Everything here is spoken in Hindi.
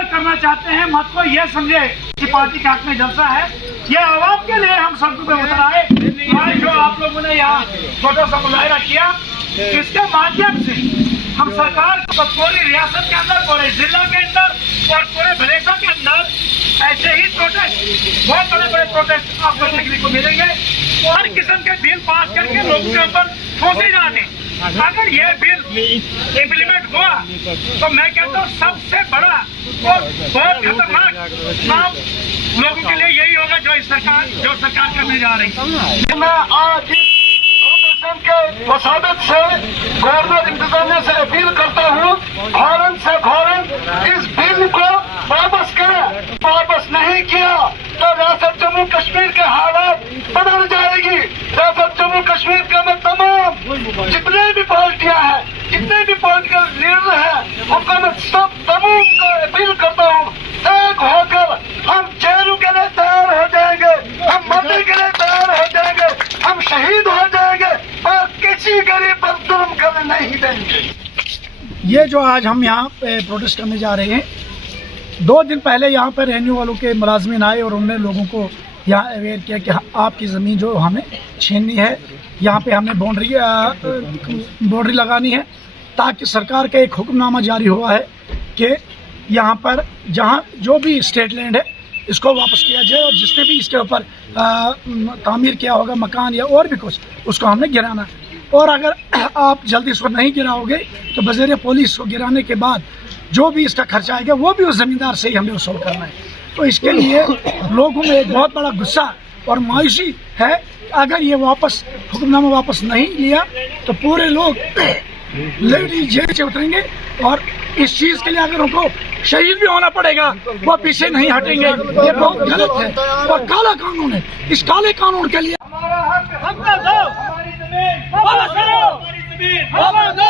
क्लियर करना चाहते हैं, मत को ये समझे कि पार्टी के हक में जलसा है। ये आवाम के लिए हम सड़कों पे उतर आए। आज जो आप लोगों ने यहाँ छोटा सा मुजाहरा किया, इसके माध्यम से हम सरकार को पूरी रियासत के अंदर, पूरे जिला के अंदर और पूरे भलेसा के अंदर ऐसे ही प्रोटेस्ट, बहुत बड़े बड़े प्रोटेस्ट आपको देखने को मिलेंगे। हर किस्म के बिल पास करके लोगों के ऊपर ठोसे जाने, अगर ये बिल इम्प्लीमेंट हुआ तो मैं कहता हूँ सबसे बड़ा और बहुत खतरनाक काम लोगों के लिए यही होगा जो सरकार करने जा रही है। मैं आज के वसादत से गवर्नर इंतजामिया से अपील करता हूँ, फौरन से फौरन इस बिल को वापस करें। वापस नहीं किया तो रियासत जम्मू कश्मीर के हालात बदल जाएगी। रियासत जम्मू कश्मीर के अंदर तमाम जितने भी पार्टियां हैं, जितने भी पॉलिटिकल लीडर हैं, उनको मैं सब तमाम को अपील करता हूँ, एक होकर हम जेलों के लिए तैयार हो जाएंगे, हम मरने के लिए तैयार हो जाएंगे, हम शहीद हो जाएंगे और किसी गरीब पर जुल्म करने नहीं देंगे। ये जो आज हम यहाँ पे प्रोटेस्ट करने जा रहे हैं, 2 दिन पहले यहाँ पर रेन्यू वालों के मुलाजमीन आए और उन्होंने लोगों को यहाँ अवेयर किया कि आपकी ज़मीन जो हमें छीननी है, यहाँ पे हमने बाउंड्री लगानी है, ताकि सरकार का एक हुक्मनामा जारी हुआ है कि यहाँ पर जहाँ जो भी स्टेट लैंड है इसको वापस किया जाए और जिसने भी इसके ऊपर तामीर किया होगा मकान या और भी कुछ, उसको हमने गिराना है। और अगर आप जल्दी इसको नहीं गिराओगे तो बज़रिया पुलिस को गिराने के बाद जो भी इसका खर्चा आएगा वो भी उस ज़मींदार से ही हमें वसूल करना है। तो इसके लिए लोगों में एक बहुत बड़ा गुस्सा और मायूसी है। अगर ये हुक्मनामा वापस नहीं लिया तो पूरे लोग लेडी जेल से उतरेंगे और इस चीज़ के लिए अगर उनको शहीद भी होना पड़ेगा वो पीछे नहीं हटेंगे। ये बहुत गलत है और काला कानून है। इस काले कानून के लिए हमारा हक, हमारी जमीन, हमारी जमीन।